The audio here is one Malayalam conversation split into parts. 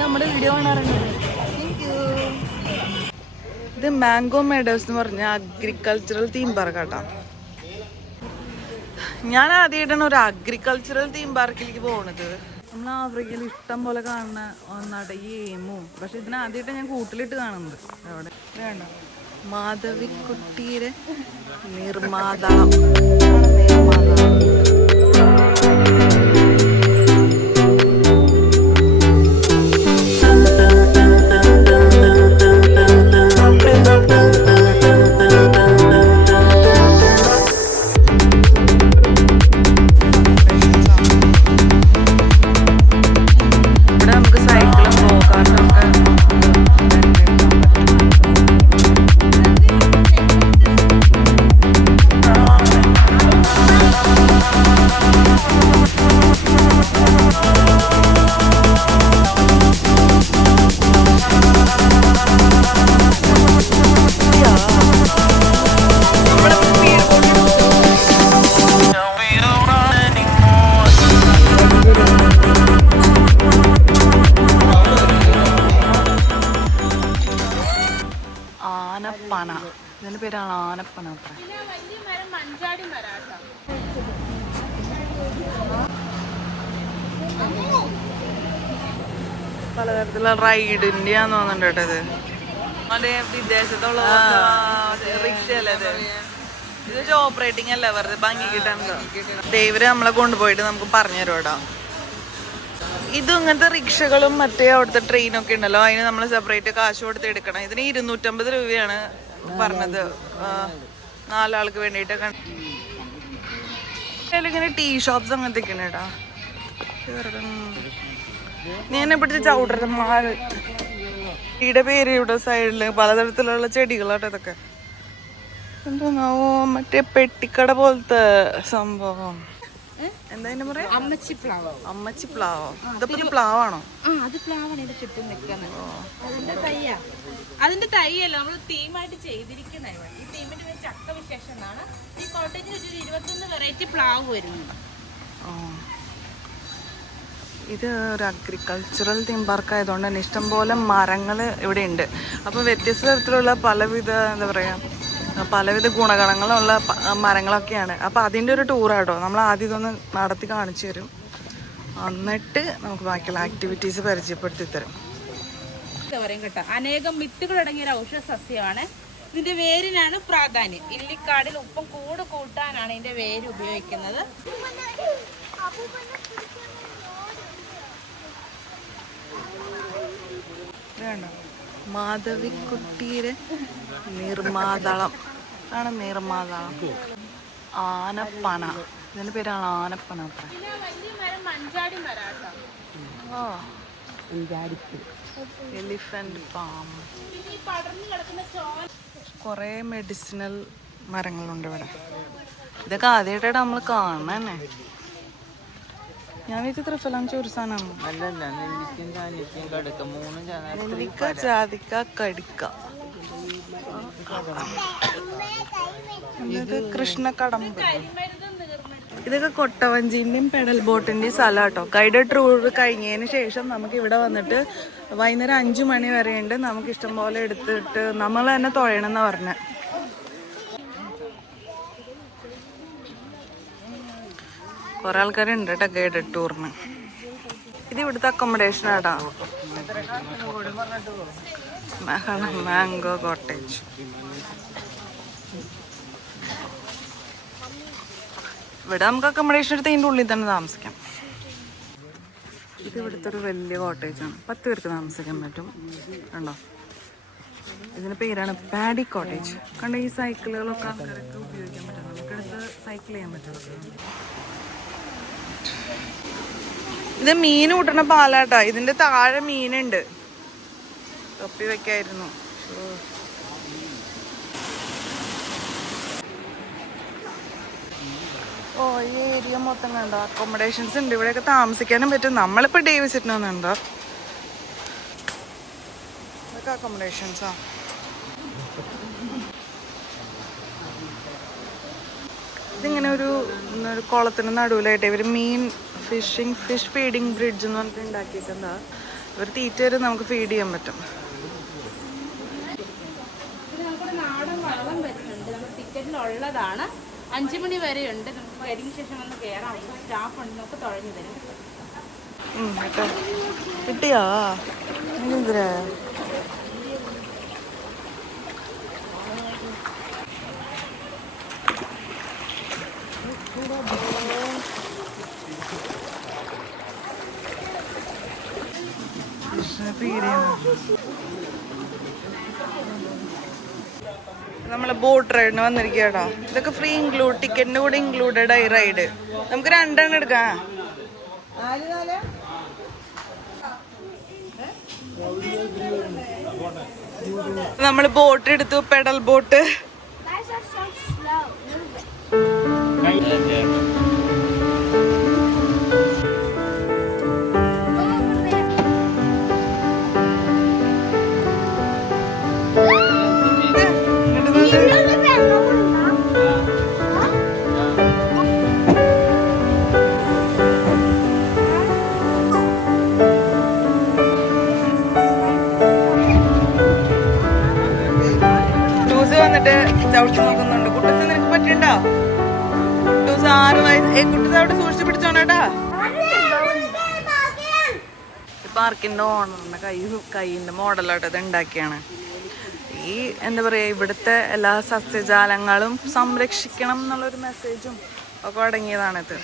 നമ്മുടെ വീഡിയോ ഇത് മാംഗോ മെഡോസ് എന്ന് പറഞ്ഞ അഗ്രികൾച്ചറൽ തീം പാർക്ക് ഞാൻ ആദ്യമായിട്ടാണ് ഒരു അഗ്രികൾച്ചറൽ തീം പാർക്കിലേക്ക് പോണത്. നമ്മൾ ആഫ്രിക്കയിൽ ഇഷ്ടം പോലെ കാണുന്ന ഒന്നാട്ടെ ഈ ഏമു. പക്ഷെ ഇതിന് ആദ്യമായിട്ട് ഞാൻ കൂട്ടിലിട്ട് കാണുന്നത്. അവിടെ. വേണ്ട മാധവിക്കുട്ടിയുടെ നിർമ്മാതാവ്. ആണ് ആനപ്പന ഇതിന്റെ പേരാണ് ആനപ്പന പലതരത്തിലുള്ള റൈഡിന്റെ ആന്ന് തോന്നുന്നുണ്ട് കേട്ടോ ഇത്. മറ്റേ വിദേശത്തുള്ള റിക്ഷ അല്ലേ ഇത്? ഇത് ഓപ്പറേറ്റിംഗ് അല്ല? വെറുതെ ഭംഗി കിട്ടാൻ ദൈവരെ നമ്മളെ കൊണ്ടുപോയിട്ട് നമുക്ക് പറഞ്ഞു തരും കേട്ടോ ഇത് ഇങ്ങനത്തെ റിക്ഷകളും മറ്റേ അവിടുത്തെ ട്രെയിനൊക്കെ ഉണ്ടല്ലോ. അതിന് നമ്മൾ സെപ്പറേറ്റ് കാശ് കൊടുത്ത് എടുക്കണം. ഇതിന് ഇരുന്നൂറ്റമ്പത് രൂപയാണ് പറഞ്ഞത്. നാലാൾക്ക് വേണ്ടിയിട്ടൊക്കെ ഇങ്ങനെ ടീ ഷോപ്സ് അങ്ങനത്തെ ഒക്കെ ഉണ്ട് കേട്ടോ ഞാൻ മാറ് ഈടെ പേര് ഇവിടെ സൈഡിൽ പലതരത്തിലുള്ള ചെടികളാട്ടോ ഇതൊക്കെ. എന്തോന്നാവോ മറ്റേ പെട്ടിക്കട പോലത്തെ സംഭവം. എന്താ അതിന്റെ പറയാ അമ്മച്ചി പ്ലാവ് അമ്മച്ചി പ്ലാവോ ഇതിപ്പോ ഇത് പ്ലാവാണോ? ആ അത് പ്ലാവാണ് ഇതിന്റെ ചുറ്റും നിൽക്കുന്നത്. അതിന്റെ തയ്യാ. അതിന്റെ തൈയല്ല നമ്മൾ തീമായിട്ട് ചെയ്തിരിക്കുന്ന ഈ തീമിന്റെ പേര് ചക്ക വിശേഷം എന്നാണ് ഈ കോട്ടേജിൽ ഒരു ഇരുപത്തൊന്ന് വെറൈറ്റി പ്ലാവ് വരുന്നു ആ. ഇത് ഒരു അഗ്രികൾച്ചറൽ തീം പാർക്ക് ആയതുകൊണ്ട് തന്നെ ഇഷ്ടംപോലെ മരങ്ങൾ ഇവിടെ ഉണ്ട് അപ്പോൾ വ്യത്യസ്ത തരത്തിലുള്ള പലവിധ എന്താ പറയുക പലവിധ ഗുണഗണങ്ങളുള്ള മരങ്ങളൊക്കെയാണ്. അപ്പോൾ അതിന്റെ ഒരു ടൂർ ടൂറാട്ടോ നമ്മൾ ആദ്യം ഇതൊന്ന് നടത്തി കാണിച്ചു തരും. എന്നിട്ട് നമുക്ക് ബാക്കിയുള്ള ആക്ടിവിറ്റീസ് പരിചയപ്പെടുത്തി തരും. ഇത് പറയും കേട്ടോ? അനേകം വിത്തുകൾ അടങ്ങിയ ഒരു ഔഷധ സസ്യമാണ്. ഇതിന്റെ വേരിനാണ് പ്രാധാന്യം. ഇല്ലിക്കാടിൽ ഉപ്പം കൂട് കൂട്ടാനാണ് ഇതിന്റെ വേര് ഉപയോഗിക്കുന്നത്. വേണ്ട. മാധവിക്കുട്ടിയുടെ നിർമാതളം ആണ് നിർമാതളം ആനപ്പന. ഇതിന്റെ പേരാണ് ആനപ്പന എലിഫന്റ് ഫാം കുറെ മെഡിസിനൽ മരങ്ങളുണ്ട് ഇവിടെ. ഇതൊക്കെ ആദ്യമായിട്ടാണ് നമ്മൾ കാണണേ ഞാൻ വിചാരിച്ച ത്രിഫലാം ചുരുസാനാണ് അല്ലല്ല നെല്ലിക്കും ചാലിക്കും കടുക്ക മൂന്നും ചാന നെല്ലിക്ക ജാതിക്ക കടിക്ക. ഇത് കൃഷ്ണക്കടമ്പ്. കരിമരുന്ന് നീർമരുന്ന് ഇതൊക്കെ കൊട്ടവഞ്ചിന്റെയും പെഡൽ ബോട്ടിന്റെയും സ്ഥലം കേട്ടോ ഗൈഡഡ് ടൂർ കഴിഞ്ഞതിന് ശേഷം നമുക്ക് ഇവിടെ വന്നിട്ട് വൈകുന്നേരം അഞ്ചു മണി വരെയുണ്ട്. നമുക്ക് ഇഷ്ടം പോലെ എടുത്തിട്ട് നമ്മൾ തന്നെ തുഴയണമെന്നാണ് പറഞ്ഞ. കുറെ ആൾക്കാരുണ്ട് കേട്ടോ ഗൈഡ് ടൂറിന്. ഇത് ഇവിടുത്തെ അക്കോമഡേഷൻ ആടാ മാംഗോ കോട്ടേജ്. ഇവിടെ നമുക്ക് അക്കോമഡേഷൻ എടുത്ത് അതിന്റെ ഉള്ളിൽ തന്നെ താമസിക്കാം. ഇത് ഇവിടുത്തെ ഒരു വലിയ കോട്ടേജാണ്. പത്ത് പേർക്ക് താമസിക്കാൻ പറ്റും. ഉണ്ടോ ഇതിന്റെ പേരാണ് പാഡി കോട്ടേജ്. കണ്ടോ ഈ സൈക്കിളുകളൊക്കെ ആൾക്കാർക്ക് ഉപയോഗിക്കാൻ പറ്റും. നമുക്കെടുത്ത് സൈക്കിൾ ചെയ്യാൻ പറ്റും. ഇത് മീൻ കൂട്ടണ പാലാട്ടാ. ഇതിന്റെ താഴെ മീനുണ്ട്. തൊപ്പി വെക്കായിരുന്നു. ഓ. ഈ ഏരിയ മൊത്തം കണ്ടോ? അക്കോമഡേഷൻസ് ഉണ്ട്. ഇവിടെയൊക്കെ താമസിക്കാനും പറ്റും. നമ്മളിപ്പോ ഡേ വിസിറ്റിന് വന്നിട്ടുണ്ടോ ഇതൊക്കെ അക്കോമഡേഷൻസാ ഇതിങ്ങനെ ഒരു കുളത്തിന് നടുവിലായിട്ട് ഇവർ മീൻ ഫിഷിംഗ് ഫിഷ് ഫീഡിങ് ബ്രിഡ്ജ് എന്ന് പറഞ്ഞിട്ട് ഉണ്ടാക്കിയിട്ടുണ്ട്. ഇവർ തീറ്റ വരെ നമുക്ക് ഫീഡ് ചെയ്യാൻ പറ്റും. നാടൻ വള്ളം വരുന്നുണ്ട്. നമ്മുടെ ടിക്കറ്റിൽ ഉള്ളതാണ്. അഞ്ചു മണി വരെ ഉണ്ട്. നമുക്ക് കഴിഞ്ഞ ശേഷം വന്ന് കയറാം സ്റ്റാഫ് ഉണ്ട്. നമുക്ക് തുഴഞ്ഞു തരും കിട്ടിയാ? നമ്മൾ ബോട്ട് റൈഡിന് വന്നിരിക്കാടാ ഇതൊക്കെ ഫ്രീ ഇൻക്ലൂഡ് ടിക്കറ്റിന്റെ കൂടെ ഇൻക്ലൂഡഡ് ആയി റൈഡ് നമുക്ക് രണ്ടെണ്ണം എടുക്കാം. നമ്മൾ ബോട്ട് എടുത്തു പെഡൽ ബോട്ട് പാർക്കിന്റെ ഓണറിന്റെ കൈ കൈന്റെ മോഡലായിട്ട് ഇത് ഉണ്ടാക്കിയാണ്. ഈ എന്താ പറയുക ഇവിടുത്തെ എല്ലാ സസ്യജാലങ്ങളും സംരക്ഷിക്കണം എന്നുള്ളൊരു മെസ്സേജും ഒക്കെ അടങ്ങിയതാണിത്.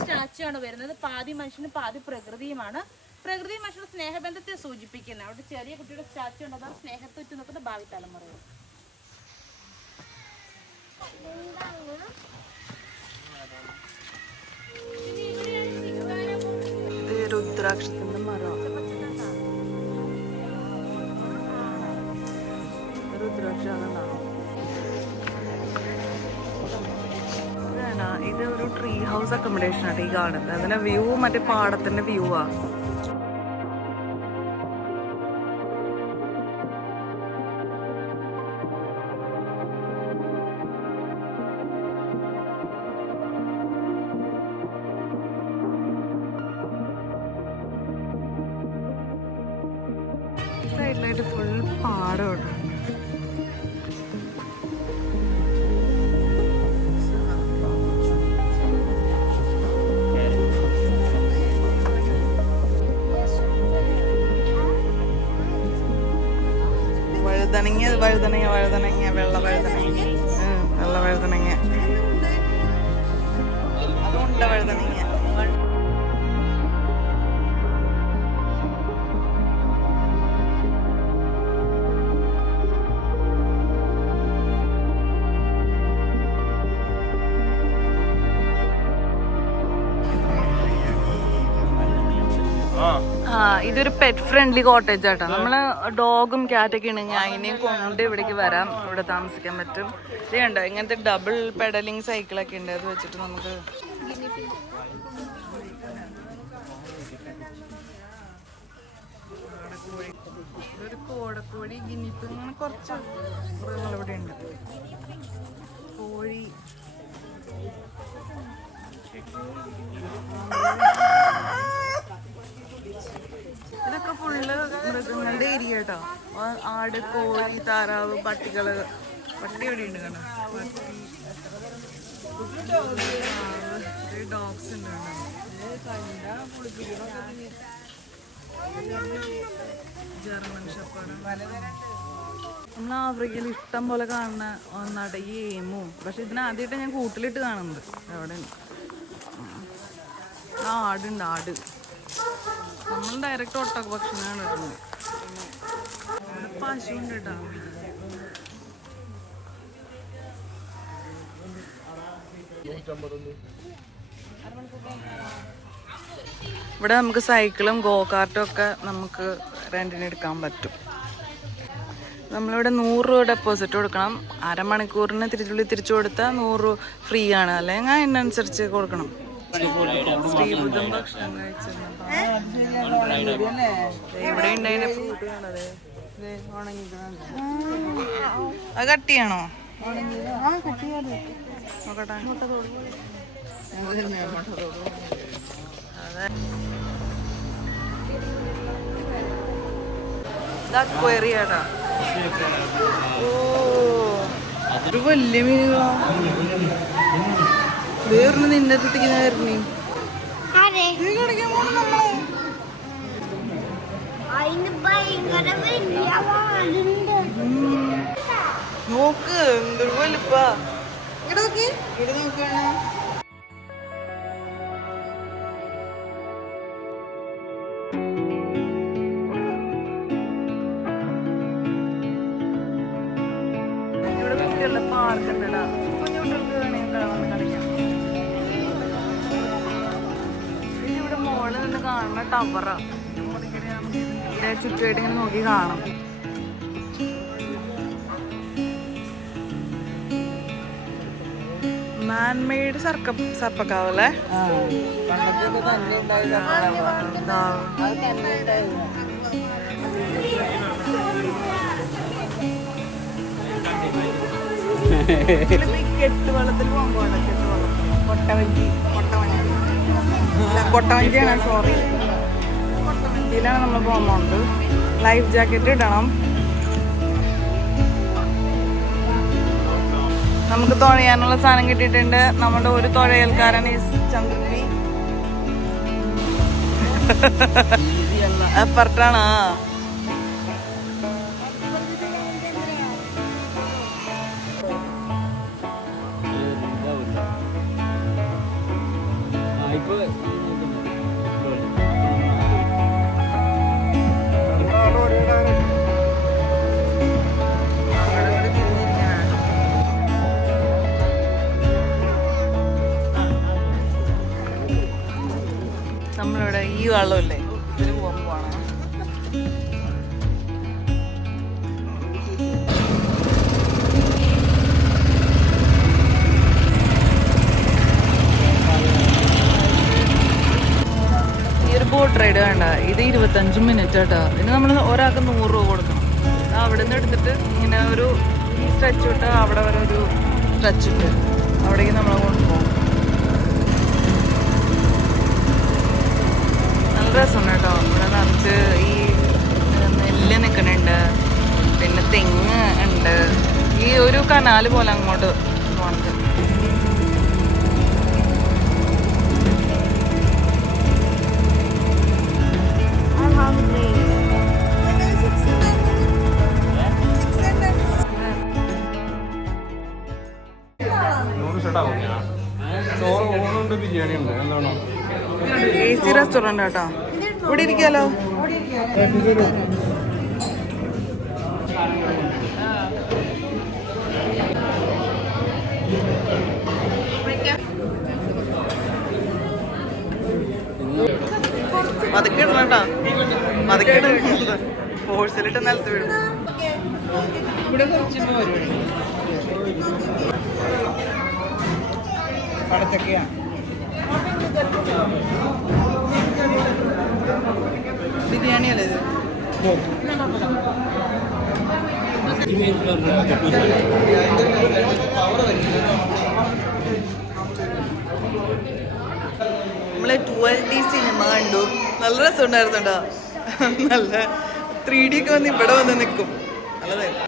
സ്റ്റാച്ചു ആണ് വരുന്നത്. പാതി മനുഷ്യനും പാതി പ്രകൃതിയുമാണ്. പ്രകൃതി മനുഷ്യന്റെ സ്നേഹബന്ധത്തെ സൂചിപ്പിക്കുന്നത്. അവിടെ ചെറിയ കുട്ടിയുടെ സ്റ്റാച്ചു ഉണ്ട് അതാണ് സ്നേഹത്തെ ഉറ്റു നിൽക്കുന്ന ഭാവി തലമുറകൾ ഇത് രുദ്രാക്ഷത്തിന്റെ മരം. രുദ്രാക്ഷാണെന്നാണോ ഇതാണ്. ഇത് ഒരു ട്രീ ഹൗസ് അക്കോമഡേഷൻ ആണ് ഈ കാണുന്നത്. അതിന്റെ വ്യൂ മറ്റേ പാടത്തിന്റെ വ്യൂ ആ. വഴുതനങ്ങ വഴുതനങ്ങ വെള്ള വഴുതനങ്ങ. ഇതൊരു പെറ്റ് ഫ്രണ്ട്ലി കോട്ടേജ് ആട്ടോ. നമ്മൾ ഡോഗും ക്യാറ്റൊക്കെ ഉണ്ടെങ്കിൽ അതിനെയും കൊണ്ട് ഇവിടേക്ക് വരാം. ഇവിടെ താമസിക്കാൻ പറ്റും. ഇത് ഇങ്ങനത്തെ ഡബിൾ പെഡലിംഗ് സൈക്കിളൊക്കെ ഉണ്ട് അത് വെച്ചിട്ട് നമുക്ക് ഒരു കോടക്കോഴി ഗിനിപ്പ് ഇങ്ങനെ കുറച്ച് മൃഗങ്ങൾ ഇവിടെ ഉണ്ട് കോഴി ഇതൊക്കെ ഫുള്ള് മൃഗങ്ങളുടെ ഏരിയ കേട്ടോ ആ- ആട് കോഴി താറാവ് പട്ടികൾ പട്ടി എവിടെ ഉണ്ട് ഡോഗ്സ് ജർമ്മൻ നമ്മൾ ആഫ്രിക്കയിൽ ഇഷ്ടം പോലെ കാണുന്ന ഒന്നാട്ടെ ഈ ഏമു. പക്ഷെ ഇതിന് ആദ്യമായിട്ട് ഞാൻ കൂട്ടിലിട്ട് കാണുന്നത്. അവിടെ ആടുണ്ട് ആട്. നമ്മൾ ഡയറക്റ്റ് ഒട്ടക ഭക്ഷണമാണ് ഇടുന്നത്. ഇവിടെ ഉണ്ട് കേട്ടോ ഇവിടെ നമുക്ക് സൈക്കിളും ഗോകാർട്ടും ഒക്കെ നമുക്ക് റെന്റിന് എടുക്കാൻ പറ്റും. നമ്മളിവിടെ നൂറ് രൂപ ഡെപ്പോസിറ്റ് കൊടുക്കണം. അരമണിക്കൂറിന് തിരിച്ചുള്ളിൽ തിരിച്ചു കൊടുത്താൽ നൂറ് രൂപ ഫ്രീ ആണ്. അല്ലെങ്കിൽ അതിനനുസരിച്ച് കൊടുക്കണം. ശ്രീബുദ്ധം ഭക്ഷണം കഴിച്ചിരുന്നു ഇവിടെ ഉണ്ടായിരുന്ന അത് കട്ടിയാണോ നോക്കട്ടെ. ഓ. ഒരു വലിയ മീനുകളാ. വേറൊന്ന് നിന്നെ അടുത്തേക്ക് വരണേ നീ കളിക്കാൻ പോണു നമ്മളെ അതിന് ഭയങ്കര വലിയ വാലുണ്ട് നോക്ക് എന്തൊരു വലുപ്പാ. ഇവിടെ നോക്കി. ഇവിടെ കുട്ടികളുടെ പാർക്ക് ഉണ്ടടാ കുഞ്ഞു കുട്ടികൾക്ക് വേണമെങ്കിൽ കാണാൻ കളിക്കാം. ഇത് ഇവിടെ മോളിൽ നിന്ന് കാണുന്ന ടവറാ ഇതിന്റെ ചുറ്റുമായിട്ട് ഇങ്ങനെ നോക്കി കാണാം. മാൻമെയ്ഡ് സർക്ക സർപ്പക്കാവല്ലേ? അല്ലേ വെള്ളത്തിൽ പോകുമ്പോൾ കൊട്ടവഞ്ചി. കൊട്ടവഞ്ചി. കൊട്ടവഞ്ചിയാണ് സോറി കൊട്ടവഞ്ചിയിലാണ് നമ്മൾ പോകുന്നുണ്ട് ലൈഫ് ജാക്കറ്റ് ഇടണം. നമുക്ക് തുഴയാനുള്ള സാധനം കിട്ടിയിട്ടുണ്ട്. നമ്മുടെ ഒരു തുഴയൽക്കാരൻ ഈ ചന്ദ്രനി അപ്പുറത്താണ്. ഈ വെള്ളമില്ലേ? ഇതിൽ പോകാൻ പോവാണ് ഈ ഒരു ബോട്ട് റൈഡ് വേണ്ട ഇത് ഇരുപത്തഞ്ച് മിനിറ്റ് കേട്ടോ പിന്നെ നമ്മൾ ഒരാൾക്ക് നൂറ് രൂപ കൊടുക്കണം. അവിടെ നിന്ന് എടുത്തിട്ട് ഇങ്ങനെ ഒരു ഈ സ്ട്രെച്ച് വിട്ട് അവിടെ വരെ ഒരു സ്ട്രെച്ച് ഇട്ട് അവിടേക്ക് നമ്മളെ കൊണ്ടുപോകും നല്ല രസമുണ്ട് കേട്ടോ. ഇവിടെ നിറച്ച് ഈ നെല്ല് നിൽക്കുന്നുണ്ട് പിന്നെ തെങ്ങ് ഉണ്ട്. ഈ ഒരു കനാല് പോലെ അങ്ങോട്ട് സി റെസ്റ്റോറന്റ് കേട്ടോ? ഇവിടെ ഇരിക്കാലോ? പതുക്കെ ഫോഴ്സിലിട്ട് നിലത്ത് വീഴും. ബിരിയാണി അല്ലേ നമ്മളെ ട്വൽവ് ഡി സിനിമ കണ്ടു. നല്ല രസമുണ്ടായിരുന്നു നല്ല ത്രീ ഡി ഒക്കെ വന്ന് ഇവിടെ വന്ന് നിൽക്കും. നല്ലതായിരുന്നു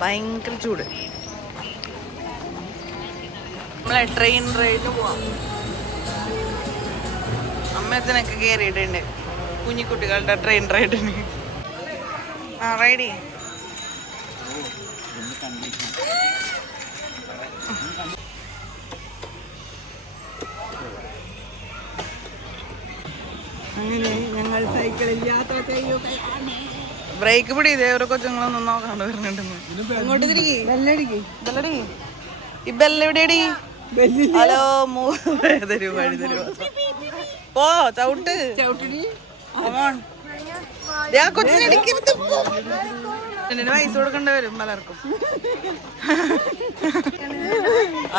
ഭയങ്കര ചൂട്. നമ്മളെ ട്രെയിൻ റൈഡ് പോവാം. അമ്മത്തിനൊക്കെ കയറിയിട്ടുണ്ട് കുഞ്ഞിക്കുട്ടികളുടെ ട്രെയിൻ റൈഡിന് ആ റൈഡി അങ്ങനെ ഞങ്ങൾ സൈക്കിളിൽ യാത്ര ചെയ്യുകയാണ്. ബ്രേക്ക് പിടി ഇതേ ഓരോ കൊച്ചുങ്ങളൊന്നും നോക്കാണ്ട് വരുന്നുണ്ടെന്ന് ഇങ്ങോട്ട് തിരികെ. ബെല്ലടിക്ക്. ബെല്ലടി. ഈ ബെല്ലെവിടെയടി ഹലോ മൂന്ന് തരൂ വഴി തരൂ. പോ ചവിട്ട്. ചവിട്ടി അച്ഛനും പൈസ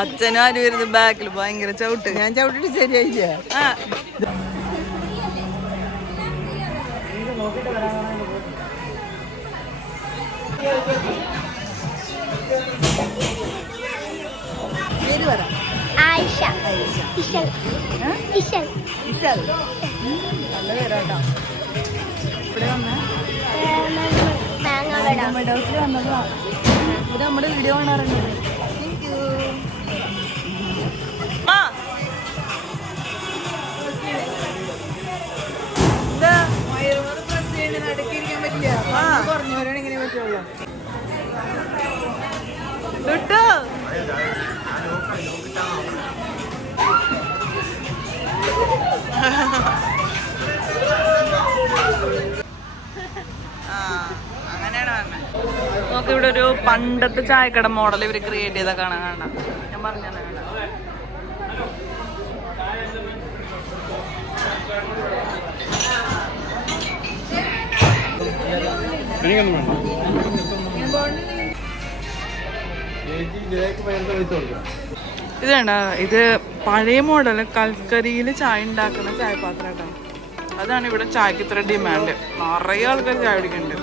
അച്ഛനും ആരും ബാക്കിൽ ഭയങ്കര ചവിട്ട്. ഞാൻ ചവിട്ടിട്ട് ശരിയായില്ല. ആയിഷ. ഇഷൽ ഇഷൽ ഇഷൽ നല്ല പേരാട്ടോ. ഇവിടെ വന്നേ. മാങ്ങ വട. മെഡോസിൽ വന്നതാ. ഇത് നമ്മുടെ വീഡിയോ കാണാറുണ്ട്. ആ. എന്താ? ഇങ്ങനെ ലുട്ടു. ആ, ഇവിടെ ഒരു പണ്ടത്തെ ചായക്കട മോഡൽ ഇവർ ക്രിയേറ്റ് ചെയ്ത കാണാൻ കാണാം. ഞാൻ പറഞ്ഞു ഇതാണ് ഇത് പഴയ മോഡൽ കൽക്കരിയിൽ ചായ ഉണ്ടാക്കുന്ന ചായപാത്രം അതാണ് ഇവിടെ ചായക്ക് ഇത്ര ഡിമാൻഡ് നിറയെ ആൾക്കാർ ചായ കുടിക്കുന്നുണ്ട്.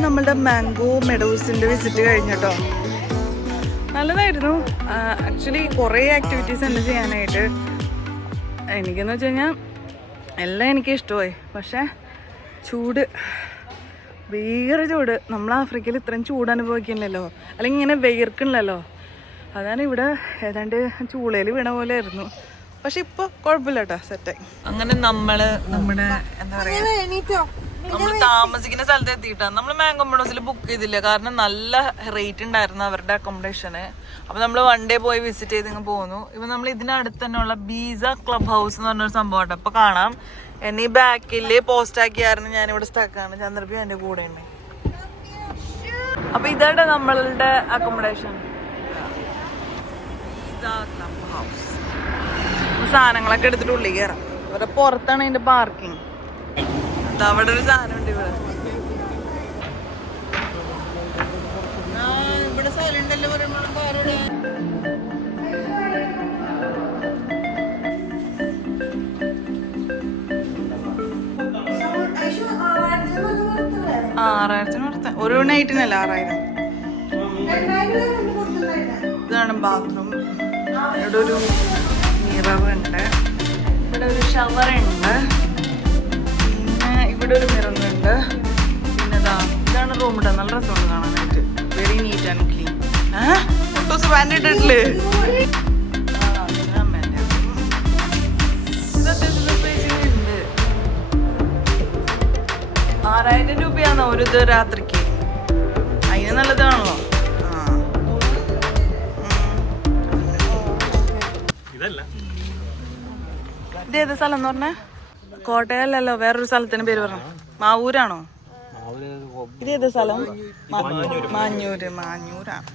നമ്മളുടെ മാംഗോ മെഡോസിന്റെ വിസിറ്റ് കഴിഞ്ഞിട്ടോ നല്ലതായിരുന്നു. ആക്ച്വലി കുറേ ആക്ടിവിറ്റീസ് ഉണ്ട് ചെയ്യാനായിട്ട്. എനിക്കെന്ന് വെച്ച് കഴിഞ്ഞാൽ എല്ലാം എനിക്ക് ഇഷ്ടമായി പക്ഷേ ചൂട്. വേറെ ചൂട്. നമ്മൾ ആഫ്രിക്കയിൽ ഇത്രയും ചൂട് അനുഭവിക്കുന്നില്ലല്ലോ. അല്ലെങ്കിൽ ഇങ്ങനെ വിയർക്കണില്ലല്ലോ അതാണ് ഇവിടെ ഏതാണ്ട് ചൂളയിൽ വീണ പോലെ ആയിരുന്നു. പക്ഷെ ഇപ്പൊ കുഴപ്പമില്ല കേട്ടോ സെറ്റായി അങ്ങനെ നമ്മൾ നമ്മുടെ എന്താ പറയാ നമ്മൾ താമസിക്കുന്ന സ്ഥലത്ത് എത്തിയിട്ടാ. നമ്മൾ മാങ്കോമണോസിൽ ബുക്ക് ചെയ്തില്ല. കാരണം നല്ല റേറ്റ് ഉണ്ടായിരുന്നു അവരുടെ അക്കോമഡേഷന് അപ്പൊ നമ്മൾ വൺ ഡേ പോയി വിസിറ്റ് ചെയ്ത് ഇങ്ങ് പോന്നു. ഇപ്പൊ നമ്മൾ ഇതിനടുത്ത് തന്നെ ഉള്ള ബീസ ക്ലബ് ഹൗസ് എന്ന് പറഞ്ഞൊരു സംഭവം അപ്പൊ കാണാം. എന്നെ ഈ ബാക്കിൽ പോസ്റ്റ് ആക്കിയായിരുന്നു ഞാൻ ഇവിടെ സ്റ്റക്കാണ് ചന്ദ്രബി എന്റെ കൂടെ ഉണ്ട്. അപ്പൊ ഇതാണ് നമ്മളുടെ അക്കോമഡേഷൻ ക്ലബ് ഹൗസ് സാധനങ്ങളൊക്കെ എടുത്തിട്ട് ഉള്ളിൽ കയറാം ഇവിടെ പുറത്താണ് അതിന്റെ പാർക്കിംഗ് അവിടെ ഒരു സാധനം ഉണ്ട് ഇവിടെ ഇവിടെ സ്ഥലം ഉണ്ടല്ലോ പറയുമ്പോഴും ആരോടെ ആറായിരത്തിന് കൊടുത്ത ഒരു നൈറ്റിനല്ല ആറായിരം? ഇതാണ് ബാത്റൂം ഇവിടെ ഒരു മിറർ ഉണ്ട്. ഇവിടെ ഒരു ഷവർ ഉണ്ട്. ഇവിടെ ഒരു മിറർ ഉണ്ട് പിന്നെ ഇതാ ഇതാണ് റൂം ഇട്ട നല്ല രസമാണ് കാണാനായിട്ട്. Very neat and clean photos pant ഇട്ടിട്ടില്ലേ. ആറായിരം രൂപയാണോ ഒരു ഇത് രാത്രിക്ക്? അതിന് നല്ലതാണല്ലോ. ഇതല്ല. ഇത് സ്ഥലം എന്ന് പറഞ്ഞേ? കോട്ടയല്ലല്ലോ വേറൊരു സ്ഥലത്തിന് പേര് പറഞ്ഞു. മാവൂരാണോ? ഇത് ഏത് സ്ഥലം? മഞ്ഞൂര്. മാഞ്ഞൂര് മാഞ്ഞൂരാണ്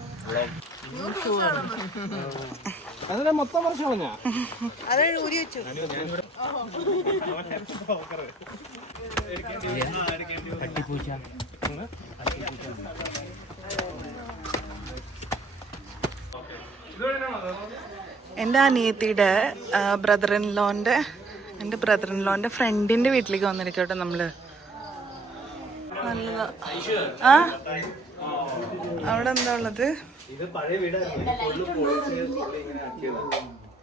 അതിനെ മൊത്തം കുറച്ച് കളഞ്ഞാ എന്റെ അനിയത്തിയുടെ ബ്രദർ ഇൻ ലോന്റെ എന്റെ ബ്രദർ ഇൻ ലോന്റെ ഫ്രണ്ടിന്റെ വീട്ടിലേക്ക് വന്നിരിക്കട്ടെ നമ്മൾ. നല്ലതാ. ആ? അവിടെ എന്താ ഉള്ളത്? ഇത് പഴയ വീടായിരുന്നു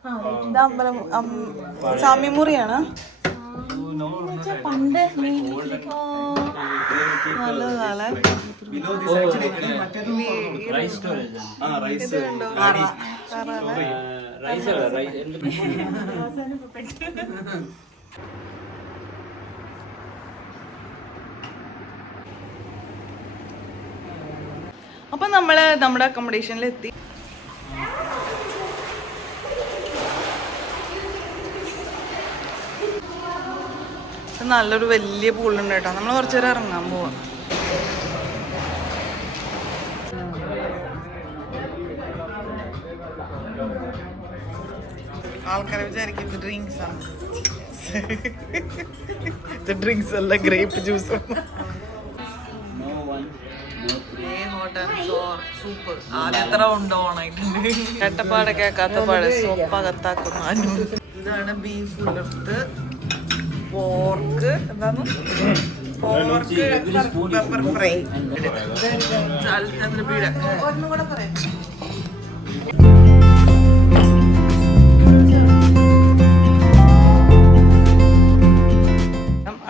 ആ, ഇത് അമ്പലം അം- സ്വാമിമുറിയാണ് പണ്ട് നല്ലതാണ്. അപ്പൊ നമ്മൾ നമ്മുടെ അക്കോമഡേഷനിൽ എത്തി. നല്ലൊരു വലിയ പൂളുണ്ട് കേട്ടോ. നമ്മൾ കുറച്ചു നേരം ഇറങ്ങാൻ പോവാം. ആൾക്കാരെ വിചാരിക്കും ഇത് ഡ്രിങ്ക്സ് ആണ്. ഇത് ഡ്രിങ്ക്സ് അല്ല ഗ്രേപ്പ് ജ്യൂസ് സൂപ്പ് ആദ്യത്തെ റൗണ്ട് ഓൺ ആയിട്ടുണ്ട് കേട്ടപ്പാടെ കേൾക്കാത്ത പാടെ സോപ്പകത്താക്കുന്നു അനു ഇതാണ് ബീഫ് ഉലർത്ത് പോർക്ക് എന്താണ്? പോർക്ക് പെപ്പർ ഫ്രൈ ചന്ദ്രപീഠ. ഒന്നും കൂടെ പറയാം.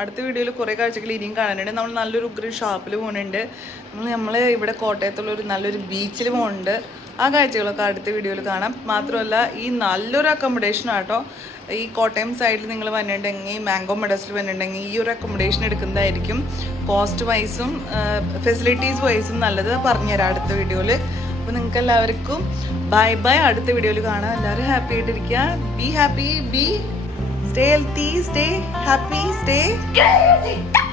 അടുത്ത വീഡിയോയിൽ കുറേ കാഴ്ചകൾ ഇനിയും കാണാനുണ്ട്. നമ്മൾ നല്ലൊരു ഉഗ്രൻ ഷാപ്പിൽ പോകുന്നുണ്ട് നമ്മൾ ഇവിടെ കോട്ടയത്തുള്ള ഒരു നല്ലൊരു ബീച്ചിൽ പോകുന്നുണ്ട് ആ കാഴ്ചകളൊക്കെ അടുത്ത വീഡിയോയിൽ കാണാം. മാത്രമല്ല ഈ നല്ലൊരു അക്കോമഡേഷൻ ആട്ടോ. ഈ കോട്ടയം സൈഡിൽ നിങ്ങൾ വന്നിട്ടുണ്ടെങ്കിൽ മാംഗോ മെഡസിൽ വന്നിട്ടുണ്ടെങ്കിൽ ഈ ഒരു അക്കോമഡേഷൻ എടുക്കുന്നതായിരിക്കും. കോസ്റ്റ് വൈസും ഫെസിലിറ്റീസ് വൈസും നല്ലത് പറഞ്ഞുതരാം അടുത്ത വീഡിയോയിൽ. അപ്പോൾ നിങ്ങൾക്ക് എല്ലാവർക്കും ബൈ ബൈ അടുത്ത വീഡിയോയിൽ കാണാം. എല്ലാവരും ഹാപ്പി ആയിട്ടിരിക്കുക. Be happy be stay healthy, stay happy stay. Crazy.